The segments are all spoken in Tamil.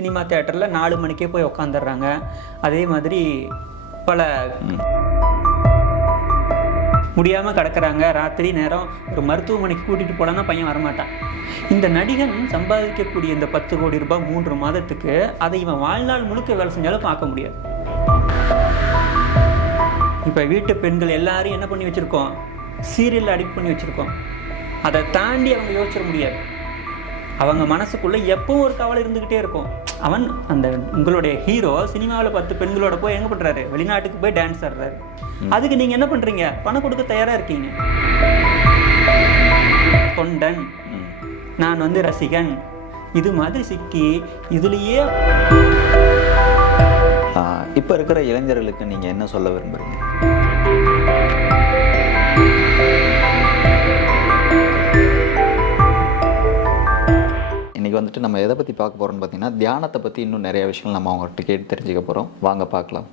சினிமா தியேட்டரில் 4 மணிக்கே போய் உக்காந்துடுறாங்க. அதே மாதிரி பல முடியாமல் கிடக்கிறாங்க. ராத்திரி நேரம் ஒரு மருத்துவமனைக்கு கூட்டிகிட்டு போகலன்னா பையன் வரமாட்டான். இந்த நடிகன் சம்பாதிக்கக்கூடிய இந்த 10 கோடி ரூபாய் 3 மாதத்துக்கு அதை இவன் வாழ்நாள் முழுக்க வேலை செஞ்சாலும் பார்க்க முடியாது. இப்போ வீட்டு பெண்கள் எல்லாரும் என்ன பண்ணி வச்சுருக்கோம், சீரியலில் அடிக்ட் பண்ணி வச்சுருக்கோம். அதை தாண்டி அவங்க யோசிச்சிட முடியாது. அவங்க மனசுக்குள்ளே எப்பவும் ஒரு கவலை இருந்துக்கிட்டே இருக்கும். அவன் அந்த உங்களுடைய ஹீரோ சினிமாவில் 10 பெண்களோட போய் எங்கே பண்ணுறாரு, வெளிநாட்டுக்கு போய் டான்ஸ் ஆடுறாரு. அதுக்கு நீங்கள் என்ன பண்ணுறீங்க, பணம் கொடுக்க தயாராக இருக்கீங்க. தொண்டன், நான் ரசிகன், இது மாதிரி சிக்கி இதுலேயே. இப்போ இருக்கிற இளைஞர்களுக்கு நீங்கள் என்ன சொல்ல விரும்புகிறீங்க? இன்றைக்கி நம்ம எதை பற்றி பார்க்க போகிறோம்னு பார்த்தீங்கன்னா, தியானத்தை பற்றி இன்னும் நிறைய விஷயங்கள் நம்ம அவங்ககிட்ட கேட்டு தெரிஞ்சுக்க போகிறோம். வாங்க பார்க்கலாம்.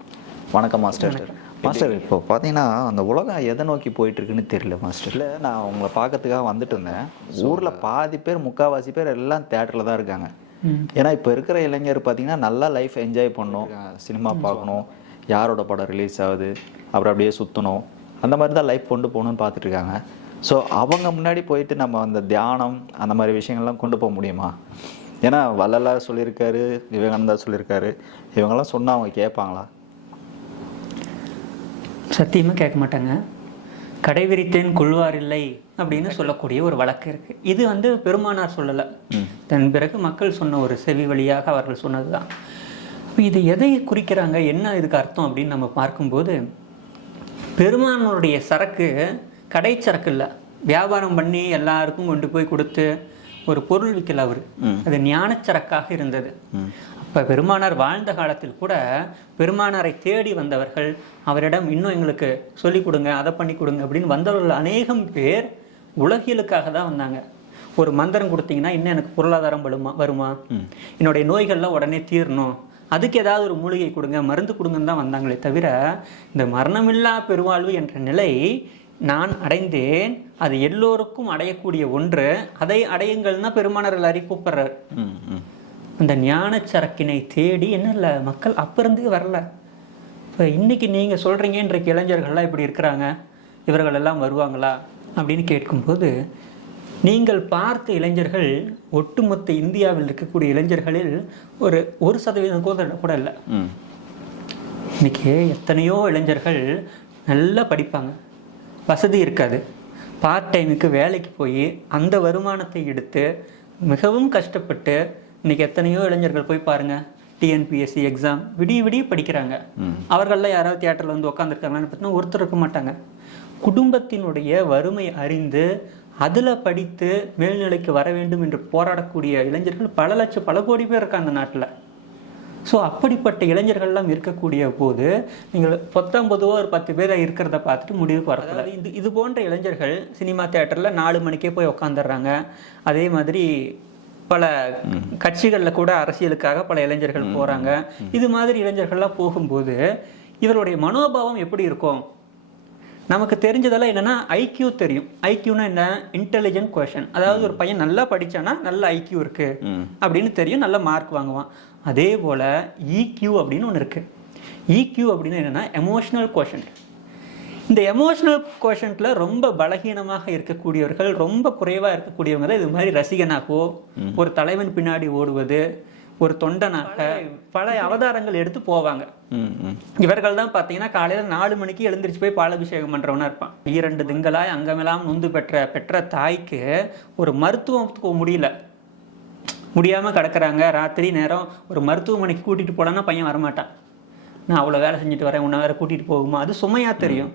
வணக்கம் மாஸ்டர். மாஸ்டர், இப்போ பார்த்தீங்கன்னா அந்த உலகம் எதை நோக்கி போயிட்டுருக்குன்னு தெரியல மாஸ்டர். இல்லை, நான் உங்களை பார்க்கறதுக்காக வந்துட்டு இருந்தேன். ஊரில் பாதி பேர், முக்கால்வாசி பேர் எல்லாம் தேட்டரில் தான் இருக்காங்க. ஏன்னா இப்போ இருக்கிற இளைஞர் பார்த்தீங்கன்னா நல்லா லைஃப் என்ஜாய் பண்ணணும், சினிமா பார்க்கணும், யாரோட படம் ரிலீஸ் ஆகுது, அப்புறம் அப்படியே சுற்றணும், அந்த மாதிரி தான் லைஃப் கொண்டு போகணுன்னு பார்த்துட்டு இருக்காங்க. ஸோ அவங்க முன்னாடி போயிட்டு நம்ம அந்த தியானம் அந்த மாதிரி விஷயங்கள்லாம் கொண்டு போக முடியுமா? ஏன்னா வள்ளலார் சொல்லியிருக்காரு, விவேகானந்தா சொல்லியிருக்காரு, இவங்கெல்லாம் சொன்னால் அவங்க கேட்பாங்களா? சத்தியமாக கேட்க மாட்டாங்க. கடைவிரித்தேன் கொள்வார் இல்லை அப்படின்னு சொல்லக்கூடிய ஒரு வழக்கு இருக்குது. இது பெருமானார் சொல்லலை, தன் பிறகு மக்கள் சொன்ன ஒரு செவி வழியாக அவர்கள் சொன்னது தான். இது எதை குறிக்கிறாங்க, என்ன இதுக்கு அர்த்தம் அப்படின்னு நம்ம பார்க்கும்போது, பெருமானுடைய சரக்கு கடை சரக்கு இல்லை, வியாபாரம் பண்ணி எல்லாருக்கும் கொண்டு போய் கொடுத்து ஒரு பொருள் விற்கல அவர். அது ஞானச்சரக்காக இருந்தது. அப்போ பெருமானார் வாழ்ந்த காலத்தில் கூட பெருமானாரை தேடி வந்தவர்கள், அவரிடம் இன்னும் எங்களுக்கு சொல்லிக் கொடுங்க, அதை பண்ணி கொடுங்க அப்படின்னு வந்தவர்கள் அநேகம் பேர் உலகியலுக்காக தான் வந்தாங்க. ஒரு மந்திரம் கொடுத்தீங்கன்னா இன்னும் எனக்கு பொருளாதாரம் வருமா, என்னுடைய நோய்கள்லாம் உடனே தீரணும், அதுக்கு ஏதாவது ஒரு மூலிகை கொடுங்க, மருந்து கொடுங்கன்னு தான் வந்தாங்களே தவிர, இந்த மரணமில்லா பெருவாழ்வு என்ற நிலை நான் அடைந்தேன், அது எல்லோருக்கும் அடையக்கூடிய ஒன்று, அதை அடையுங்கள்னா பெருமானார் எல்லாரையும் கூப்பிடுறாரு. அந்த ஞான சரக்கினை தேடி என்ன இல்லை மக்கள் அப்போ இருந்தே வரல. இப்போ இன்னைக்கு நீங்கள் சொல்கிறீங்க, இன்றைக்கு இளைஞர்கள்லாம் இப்படி இருக்கிறாங்க, இவர்கள் எல்லாம் வருவாங்களா அப்படின்னு கேட்கும்போது, நீங்கள் பார்த்த இளைஞர்கள் ஒட்டுமொத்த இந்தியாவில் இருக்கக்கூடிய இளைஞர்களில் ஒரு 1% கூட இல்லை. இன்னைக்கு எத்தனையோ இளைஞர்கள் நல்லா படிப்பாங்க, வசதி இருக்காது, பார்ட் டைமுக்கு வேலைக்கு போய் அந்த வருமானத்தை எடுத்து மிகவும் கஷ்டப்பட்டு இன்னைக்கு எத்தனையோ இளைஞர்கள் போய் பாருங்கள், டிஎன்பிஎஸ்சி எக்ஸாம் விடிய விடிய படிக்கிறாங்க. அவர்கள்லாம் யாராவது தியேட்டரில் உட்காந்துருக்காங்கன்னு பார்த்தீங்கன்னா ஒருத்தர் இருக்க மாட்டாங்க. குடும்பத்தினுடைய வறுமை அறிந்து அதில் படித்து மேல்நிலைக்கு வர வேண்டும் என்று போராடக்கூடிய இளைஞர்கள் பல கோடி பேர் இருக்காங்க அந்த நாட்டில். ஸோ அப்படிப்பட்ட இளைஞர்கள்லாம் இருக்கக்கூடிய போது நீங்கள் 19 ஒரு 10 பேர் இருக்கிறத பார்த்துட்டு முடிவுக்கு வரக்கூடாது. இது போன்ற இளைஞர்கள் சினிமா தியேட்டரில் 4 மணிக்கே போய் உக்காந்துடுறாங்க. அதே மாதிரி பல கட்சிகளில் கூட அரசியலுக்காக பல இளைஞர்கள் போகிறாங்க. இது மாதிரி இளைஞர்கள்லாம் போகும்போது இவருடைய மனோபாவம் எப்படி இருக்கும்? நமக்கு தெரிஞ்சதெல்லாம் என்னென்னா ஐக்யூ தெரியும். ஐக்யூனா என்ன? Intelligent question. அதாவது ஒரு பையன் நல்லா படித்தானா நல்ல ஐக்யூ இருக்குது அப்படின்னு தெரியும், நல்ல மார்க் வாங்குவான். அதே போல் இக்யூ அப்படின்னு ஒன்று இருக்குது. இக்யூ அப்படின்னு என்னென்னா எமோஷ்னல் கோஷன்ட். இந்த எமோஷ்னல் கோஷன்ட்டில் ரொம்ப பலகீனமாக இருக்கக்கூடியவர்கள், ரொம்ப குறைவாக இருக்கக்கூடியவங்க தான் இது மாதிரி ரசிகனாகவோ, ஒரு தலைவன் பின்னாடி ஓடுவது, ஒரு தொண்டனாக பல அவதாரங்கள் எடுத்து போவாங்க. இவர்கள் தான் பார்த்தீங்கன்னா காலையில் 4 மணிக்கு எழுந்திரிச்சு போய் பாலாபிஷேகம் பண்ணுறவனா இருப்பான். 2 திங்களாய் அங்கமெல்லாம் நொந்து பெற்ற தாய்க்கு ஒரு மருத்துவத்துக்கு முடியாமல் கிடக்கிறாங்க. ராத்திரி நேரம் ஒரு மருத்துவமனைக்கு கூட்டிகிட்டு போகலன்னா பையன் வரமாட்டான். நான் அவ்வளோ வேலை செஞ்சுட்டு வரேன், உன்னை வேற கூட்டிகிட்டு போகுமா, அது சுமையாக தெரியும்.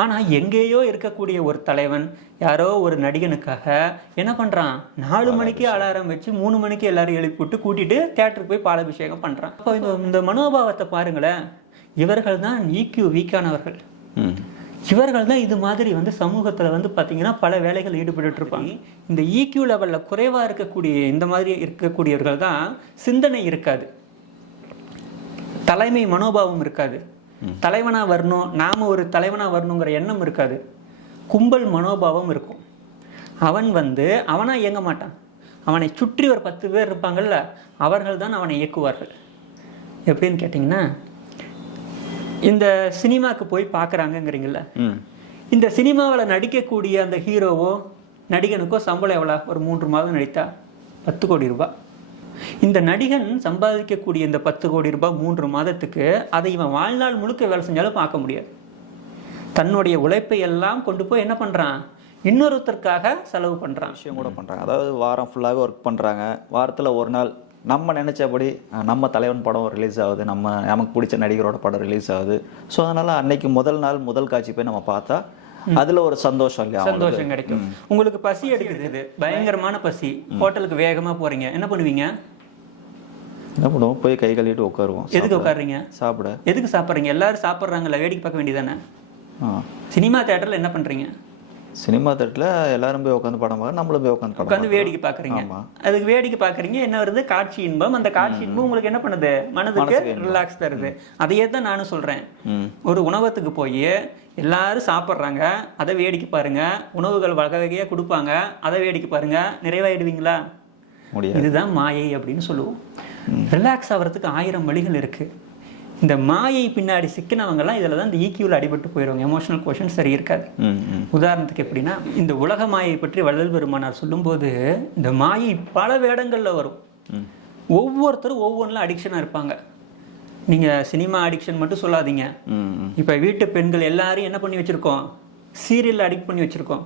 ஆனால் எங்கேயோ இருக்கக்கூடிய ஒரு தலைவன் யாரோ ஒரு நடிகனுக்காக என்ன பண்ணுறான், 4 மணிக்கு அலாரம் வச்சு 3 மணிக்கு எல்லாரும் எழுப்பிவிட்டு கூட்டிகிட்டு தியேட்டருக்கு போய் பாலாபிஷேகம் பண்ணுறான். அப்போ இந்த மனோபாவத்தை பாருங்களேன். இவர்கள் தான் இக்யூ வீக்கானவர்கள். இவர்கள் தான் இது மாதிரி சமூகத்தில் பார்த்தீங்கன்னா பல வேலைகள் ஈடுபட்டு இருப்பாங்க. இந்த இக்யூ லெவலில் குறைவாக இருக்கக்கூடிய இந்த மாதிரி இருக்கக்கூடியவர்கள் தான் சிந்தனை இருக்காது, தலைமை மனோபாவம் இருக்காது, தலைவனாக வரணும், நாம் ஒரு தலைவனாக வரணுங்கிற எண்ணம் இருக்காது, கும்பல் மனோபாவம் இருக்கும். அவன் அவனாக இயங்க மாட்டான். அவனை சுற்றி ஒரு 10 பேர் இருப்பாங்கள்ல, அவர்கள் தான் அவனை இயக்குவார்கள். எப்படின்னு கேட்டிங்கன்னா, இந்த சினிமாவுக்கு போய் பார்க்குறாங்கங்கிறீங்கள, இந்த சினிமாவில் நடிக்கக்கூடிய அந்த ஹீரோவோ நடிகனுக்கோ சம்பளம் எவ்வளோ? ஒரு 3 மாதம் நடித்தா 10 கோடி ரூபாய். இந்த நடிகன் சம்பாதிக்கக்கூடிய இந்த 10 கோடி ரூபாய் 3 மாதத்துக்கு அதை இவன் வாழ்நாள் முழுக்க வேலை செஞ்சாலும் பார்க்க முடியாது. தன்னுடைய உழைப்பை எல்லாம் கொண்டு போய் என்ன பண்ணுறான்? இன்னொருத்தருக்காக செலவு பண்ணுறான். விஷயம் கூட பண்ணுறாங்க. அதாவது வாரம் ஃபுல்லாகவே ஒர்க் பண்ணுறாங்க. வாரத்தில் ஒரு நாள் நம்ம நினச்சபடி நம்ம தலைவன் படம் ரிலீஸ் ஆகுது, நமக்கு பிடிச்ச நடிகரோட படம் ரிலீஸ் ஆகுது. ஸோ அதனால் அன்னைக்கு முதல் நாள் முதல் காட்சி போய் நம்ம பார்த்தா அதில் ஒரு சந்தோஷம் இல்லையா? சந்தோஷம் கிடைக்கும். உங்களுக்கு பசி எடுக்குது, பயங்கரமான பசி, ஹோட்டலுக்கு வேகமாக போகிறீங்க, என்ன பண்ணுவீங்க? என்ன பண்ணுவோம்? போய் கை கழுவிட்டு உட்காருவோம். எதுக்கு உட்காருறீங்க? சாப்பிட. எதுக்கு சாப்பிட்றீங்க? எல்லாரும் சாப்பிட்றாங்கல்ல, வேடிக்கை பார்க்க வேண்டியதானே? சினிமா தேட்டரில் என்ன பண்ணுறீங்க? சினிமா தேட்டரில் எல்லாரும் போய் உட்காந்து படம் பார்க்க, நம்மளும் போய் உட்காந்து வேடிக்கை பார்க்குறீங்க. அதுக்கு வேடிக்கை பார்க்குறீங்க, என்ன வருது? காட்சி இன்பம். அந்த காட்சி இன்பம் உங்களுக்கு என்ன பண்ணுது? மனதுக்கு ரிலாக்ஸ் தருது. அதையே தான் நானும் சொல்கிறேன். ஒரு உணவகத்துக்கு போய் எல்லாரும் சாப்பிட்றாங்க, அதை வேடிக்கை பாருங்க. உணவுகள் வகை வகையாக கொடுப்பாங்க, அதை வேடிக்கை பாருங்க. நிறைவாயிடுவீங்களா? இதுதான் மாயை அப்படின்னு சொல்லுவோம். ரிலாக்ஸ் ஆகிறதுக்கு 1000 வழிகள் இருக்குது. இந்த மாயை பின்னாடி சிக்கினவங்கலாம் இதில் தான் இந்த ஈக்யூவில் அடிபட்டு போயிடுவாங்க. எமோஷனல் கோஷன் சரி இருக்காது. உதாரணத்துக்கு எப்படின்னா, இந்த உலக மாயை பற்றி வள்ளல் பெருமானார் சொல்லும்போது, இந்த மாயை பல வேடங்களில் வரும். ஒவ்வொருத்தரும் ஒவ்வொன்றில் அடிக்ஷனாக இருப்பாங்க. நீங்கள் சினிமா அடிக்ஷன் மட்டும் சொல்லாதீங்க. இப்போ வீட்டு பெண்கள் எல்லாரையும் என்ன பண்ணி வச்சுருக்கோம்? சீரியலில் அடிக்ட் பண்ணி வச்சுருக்கோம்.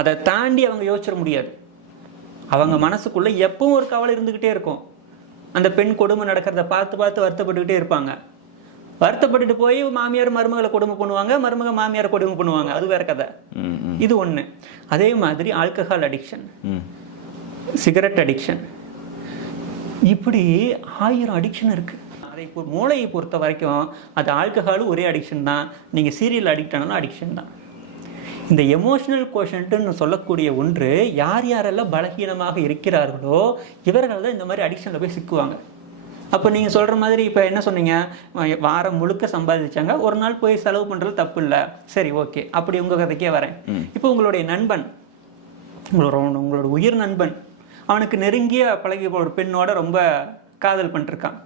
அதை தாண்டி அவங்க யோசிச்சிட முடியாது. அவங்க மனசுக்குள்ளே எப்பவும் ஒரு கவலை இருந்துக்கிட்டே இருக்கும். அந்த பெண் கொடுமை நடக்கிறத பார்த்து பார்த்து வருத்தப்பட்டுக்கிட்டே இருப்பாங்க. வருத்தப்பட்டுட்டு போய் மாமியார் மருமகளை கொடுமை பண்ணுவாங்க, மருமக மாமியார் கொடுமை பண்ணுவாங்க. அது வேற கதை. இது ஒன்று. அதே மாதிரி ஆல்கஹால் அடிக்ஷன், சிகரெட் அடிக்ஷன், இப்படி 1000 அடிக்ஷன் இருக்குது. அதை மூளையை பொறுத்த வரைக்கும் அது ஆல்கஹாலும் ஒரே அடிக்ஷன் தான். நீங்கள் சீரியல் அடிக்ட் ஆனாலும் அடிக்ஷன் தான். இந்த எமோஷனல் கோஷன்ட்டுன்னு சொல்லக்கூடிய ஒன்று யார் யாரெல்லாம் பலகீனமாக இருக்கிறார்களோ இவர்கள் தான் இந்த மாதிரி அடிக்ஷனில் போய் சிக்குவாங்க. அப்போ நீங்கள் சொல்கிற மாதிரி இப்போ என்ன சொன்னீங்க? வாரம் முழுக்க சம்பாதிச்சாங்க, ஒரு நாள் போய் செலவு பண்ணுறது தப்பு இல்லை, சரி ஓகே. அப்படி உங்கள் கதைக்கே வரேன். இப்போ உங்களுடைய நண்பன், உங்களோட உயிர் நண்பன், அவனுக்கு நெருங்கிய பழகிய ஒரு பெண்ணோட ரொம்ப காதல் பண்ணிருக்கான்.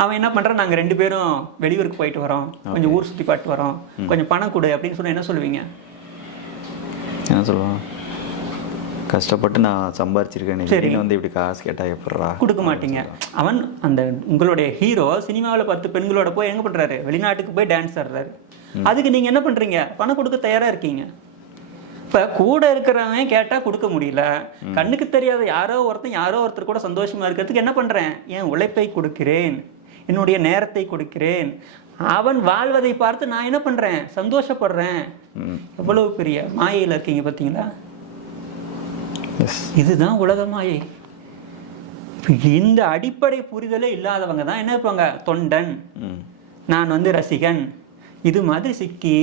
அவன் என்ன பண்ணுறான்? நாங்கள் 2 பேரும் வெளியூருக்கு போயிட்டு வரோம், கொஞ்சம் ஊர் சுற்றி பாட்டு வரோம், கொஞ்சம் பணம் கொடு அப்படின்னு சொன்னால் என்ன சொல்லுவீங்க? என்ன சொல்லுவான்? கஷ்டப்பட்டு நான் சம்பாரிச்சிருக்கேன், சரி வந்து இப்படி காசு கேட்டா எப்படா? கொடுக்க மாட்டீங்க. அவன் அந்த உங்களுடைய ஹீரோ சினிமாவில் 10 பெண்களோட போய் எங்கே பண்ணுறாரு? வெளிநாட்டுக்கு போய் டான்ஸ் ஆடுறாரு. அதுக்கு நீங்கள் என்ன பண்ணுறீங்க? பணம் கொடுக்க தயாராக இருக்கீங்க. இப்போ கூட இருக்கிறவன் கேட்டால் கொடுக்க முடியல, கண்ணுக்கு தெரியாத யாரோ ஒருத்தர் கூட சந்தோஷமாக இருக்கிறதுக்கு என்ன பண்ணுறேன்? என் உழைப்பை கொடுக்கிறேன், என்னுடைய நேரத்தை கொடுக்கிறேன். அவன் வாழ்வதை பார்த்து நான் என்ன பண்ணுறேன்? சந்தோஷப்படுறேன். எவ்வளவு பெரிய மாயையில் இருக்கீங்க பார்த்தீங்களா? இதுதான் உலக மாயை. இந்த அடிப்படை புரிதலே இல்லாதவங்க தான் என்ன இருப்பாங்க? தொண்டன், நான் வந்து ரசிகன், இது மாதிரி சிக்கி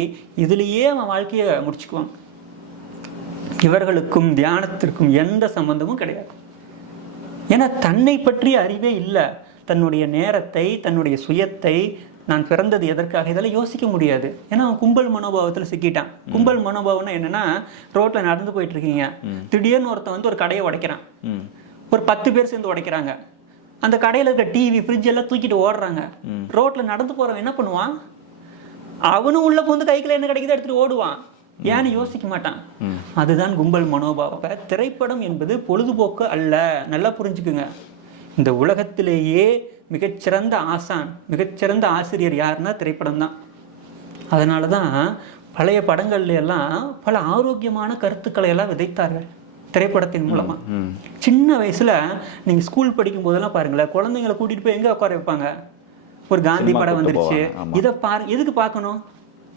இதுலேயே அவன் வாழ்க்கையை முடிச்சுக்குவான். இவர்களுக்கும் தியானத்திற்கும் எந்த சம்பந்தமும் கிடையாது. ஏன்னா தன்னை பற்றிய அறிவே இல்லை. தன்னுடைய நேரத்தை, தன்னுடைய சுயத்தை, நான் பிறந்தது எதற்காக, இதெல்லாம் யோசிக்க முடியாது. ஏன்னா அவன் கும்பல் மனோபாவத்தில் சிக்கிட்டான். கும்பல் மனோபாவம்னா என்னன்னா, ரோட்ல நடந்து போயிட்டு இருக்கீங்க, திடீர்னு ஒருத்தன் வந்து ஒரு கடையை உடைக்கிறான். ஒரு 10 பேர் சேர்ந்து உடைக்கிறாங்க. அந்த கடையில் இருக்க டிவி, ஃப்ரிட்ஜ் எல்லாம் தூக்கிட்டு ஓடுறாங்க. ரோட்ல நடந்து போறவன் என்ன பண்ணுவான்? அவனும் உள்ள போந்து கைக்குள்ள என்ன கிடைக்குது எடுத்துட்டு ஓடுவான். ஏன்னு யோசிக்க மாட்டான். அதுதான் கும்பல் மனோபாவம். திரைப்படம் என்பது பொழுதுபோக்கு அல்ல. நல்லா புரிஞ்சுக்குங்க. இந்த உலகத்திலேயே மிகச்சிறந்த ஆசான், மிகச்சிறந்த ஆசிரியர் யாருன்னா திரைப்படம் தான். அதனால தான் பழைய படங்கள்ல எல்லாம் பல ஆரோக்கியமான கருத்துக்களை எல்லாம் விதைத்தார்கள் திரைப்படத்தின் மூலமா. சின்ன வயசுல நீங்க ஸ்கூல் படிக்கும் போதெல்லாம் பாருங்களேன், குழந்தைங்களை கூட்டிட்டு போய் எங்க உட்கார வைப்பாங்க? ஒரு காந்தி படம் வந்துருச்சு, இதை எதுக்கு பார்க்கணும்?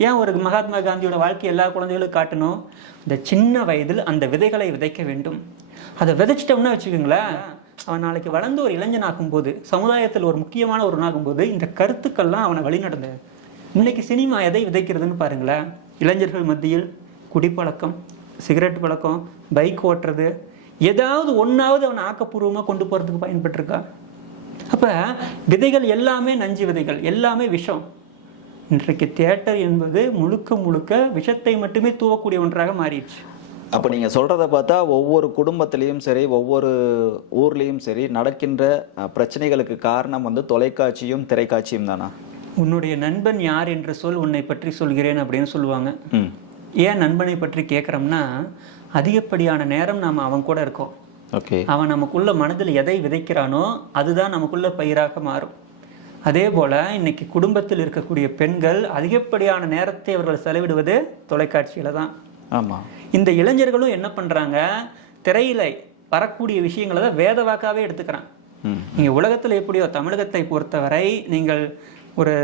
ஏன் ஒரு மகாத்மா காந்தியோட வாழ்க்கை எல்லா குழந்தைகளுக்கும் காட்டணும்? இந்த சின்ன வயதில் அந்த விதைகளை விதைக்க வேண்டும். அதை விதைச்சிட்டோம்னா வச்சுக்கோங்களேன், அவன் நாளைக்கு வளர்ந்து ஒரு இளைஞன் ஆகும்போது, சமுதாயத்தில் ஒரு முக்கியமான ஒரு ஆகும்போது இந்த கருத்துக்கள்லாம் அவனை வழி நடந்தது. இன்னைக்கு சினிமா எதை விதைக்கிறதுன்னு பாருங்களேன். இளைஞர்கள் மத்தியில் குடிப்பழக்கம், சிகரெட் பழக்கம், பைக் ஓட்டுறது, ஏதாவது ஒன்றாவது அவனை ஆக்கப்பூர்வமாக கொண்டு போகிறதுக்கு பயன்பட்டுருக்கா? அப்போ விதைகள் எல்லாமே நஞ்சு விதைகள், எல்லாமே விஷம். இன்றைக்கு தியேட்டர் என்பது முழுக்க முழுக்க விஷத்தை மட்டுமே தூவக்கூடிய ஒன்றாக மாறிடுச்சு. அப்போ நீங்கள் சொல்கிறத பார்த்தா ஒவ்வொரு குடும்பத்திலையும் சரி ஒவ்வொரு ஊர்லேயும் சரி நடக்கின்ற பிரச்சனைகளுக்கு காரணம் வந்து தொலைக்காட்சியும் திரைக்காட்சியும் தானா? உன்னுடைய நண்பன் யார் என்று சொல், உன்னை பற்றி சொல்கிறேன் அப்படின்னு சொல்லுவாங்க. ஏன் நண்பனை பற்றி கேட்குறோம்னா, அதிகப்படியான நேரம் நாம் அவன் கூட இருக்கோம். ஓகே. அவன் நமக்குள்ள மனதில் எதை விதைக்கிறானோ அதுதான் நமக்குள்ள பயிராக மாறும். அதே போல் இன்னைக்கு குடும்பத்தில் இருக்கக்கூடிய பெண்கள் அதிகப்படியான நேரத்தை அவர்கள் செலவிடுவது தொலைக்காட்சியில் தான். ஆமாம். இந்த இளைஞர்களும் என்ன பண்ணுறாங்க, திரையில வரக்கூடிய விஷயங்களை தான் வேத வாக்காவே எடுத்துக்கிறான். நீங்கள் உலகத்தில் எப்படியோ தமிழகத்தை பொறுத்தவரை நீங்கள் ஒரு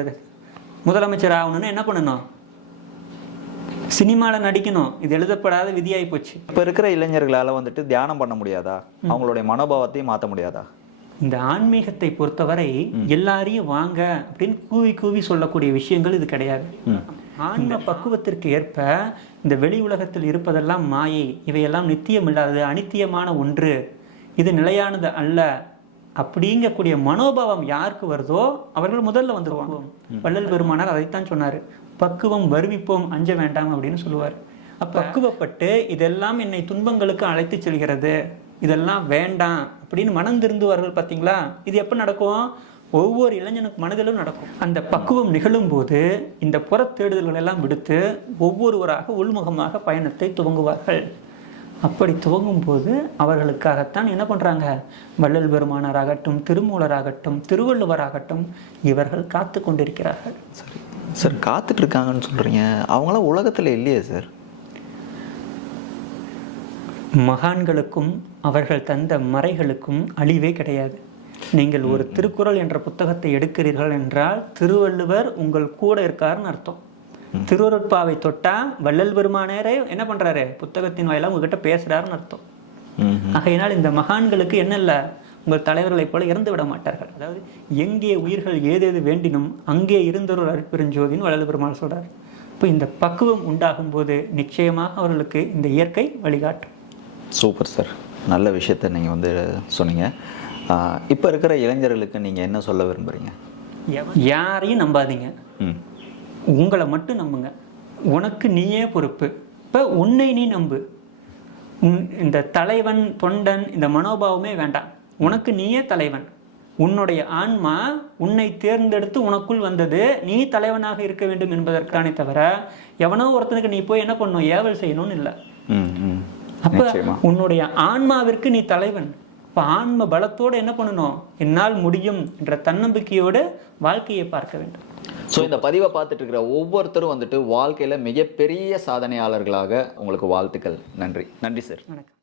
முதலமைச்சர் ஆகணும்னு என்ன பண்ணணும், சினிமாவில் நடிக்கணும். இது எழுதப்படாத விதியாகி போச்சு. இப்போ இருக்கிற இளைஞர்களால் வந்துட்டு தியானம் பண்ண முடியாதா? அவங்களுடைய மனோபாவத்தையும் மாற்ற முடியாதா? இந்த ஆன்மீகத்தை பொறுத்தவரை எல்லாரையும் வாங்க அப்படின்னு கூவி கூவி சொல்லக்கூடிய விஷயங்கள் இது கிடையாது. ஆன்ம பக்குவத்திற்கு ஏற்ப இந்த வெளி உலகத்தில் இருப்பதெல்லாம் மாயை, இவையெல்லாம் நித்தியம் இல்லாதது, அனித்தியமான ஒன்று, இது நிலையானது அல்ல அப்படிங்கக்கூடிய மனோபாவம் யாருக்கு வருதோ அவர்கள் முதல்ல வந்துடுவாங்க. வள்ளல் பெருமானார் அதைத்தான் சொன்னார், பக்குவம் வருவிப்போம் அஞ்ச வேண்டாம் அப்படின்னு சொல்லுவார். பக்குவப்பட்டு இதெல்லாம் என்னை துன்பங்களுக்கு அழைத்து செல்கிறது, இதெல்லாம் வேண்டாம் அப்படின்னு மனம் திருந்துவார்கள். பார்த்தீங்களா? இது எப்போ நடக்கும்? ஒவ்வொரு இளைஞனுக்கு மனதிலும் நடக்கும். அந்த பக்குவம் நிகழும் போது இந்த புறத்தேடுதல்கள் எல்லாம் விடுத்து ஒவ்வொருவராக உள்முகமாக பயணத்தை துவங்குவார்கள். அப்படி துவங்கும் போது அவர்களுக்காகத்தான் என்ன பண்ணுறாங்க, வள்ளல் பெருமானாராகட்டும், திருமூலராகட்டும், திருவள்ளுவராகட்டும், இவர்கள் காத்து கொண்டிருக்கிறார்கள். சரி சார், காத்துட்டு இருக்காங்கன்னு சொல்கிறீங்க, அவங்களாம் உலகத்தில் இல்லையே சார்? மகான்களுக்கும் அவர்கள் தந்த மறைகளுக்கும் அழிவே கிடையாது. நீங்கள் ஒரு திருக்குறள் என்ற புத்தகத்தை எடுக்கிறீர்கள் என்றால் திருவள்ளுவர் உங்கள் கூட இருக்காருன்னு அர்த்தம். திருவருட்பாவை தொட்டா வள்ளல் பெருமானரே என்ன பண்றாரு, புத்தகத்தின் வாயிலாக உங்ககிட்ட பேசுறாருன்னு அர்த்தம். ஆகையினால் இந்த மகான்களுக்கு என்ன இல்லை, உங்கள் தலைவர்களைப் போல இறந்து விட மாட்டார்கள். அதாவது எங்கே உயிர்கள் ஏதேது வேண்டினும் அங்கே இருந்தொரு அருட்பெருஞ்சோதின்னு வள்ளல் பெருமாள் சொல்றார். இப்போ இந்த பக்குவம் உண்டாகும் போது நிச்சயமாக அவர்களுக்கு இந்த இயற்கை வழிகாட்டும். சூப்பர் சார், நல்ல விஷயத்த நீங்கள் வந்து சொன்னீங்க. இப்போ இருக்கிற இளைஞர்களுக்கு நீங்கள் என்ன சொல்ல விரும்புகிறீங்க? யாரையும் நம்பாதீங்க, உங்களை மட்டும் நம்புங்க. உனக்கு நீயே பொறுப்பு. இப்போ உன்னை நீ நம்பு. இந்த தலைவன் தொண்டன் இந்த மனோபாவமே வேண்டாம். உனக்கு நீயே தலைவன். உன்னுடைய ஆன்மா உன்னை தேர்ந்தெடுத்து உனக்குள் வந்தது, நீ தலைவனாக இருக்க வேண்டும் என்பதற்கானே தவிர எவனோ ஒருத்தனுக்கு நீ போய் என்ன பண்ணணும், ஏவல் செய்யணும்னு இல்லை. அப்ப உன்னுடைய ஆன்மாவிற்கு நீ தலைவன். இப்ப ஆன்ம பலத்தோடு என்ன பண்ணணும், என்னால் முடியும் என்ற தன்னம்பிக்கையோடு வாழ்க்கையை பார்க்க வேண்டும். ஸோ இந்த பதிவை பார்த்துட்டு இருக்கிற ஒவ்வொருத்தரும் வந்துட்டு வாழ்க்கையில் மிகப்பெரிய சாதனையாளர்களாக உங்களுக்கு வாழ்த்துக்கள். நன்றி. நன்றி சார். வணக்கம்.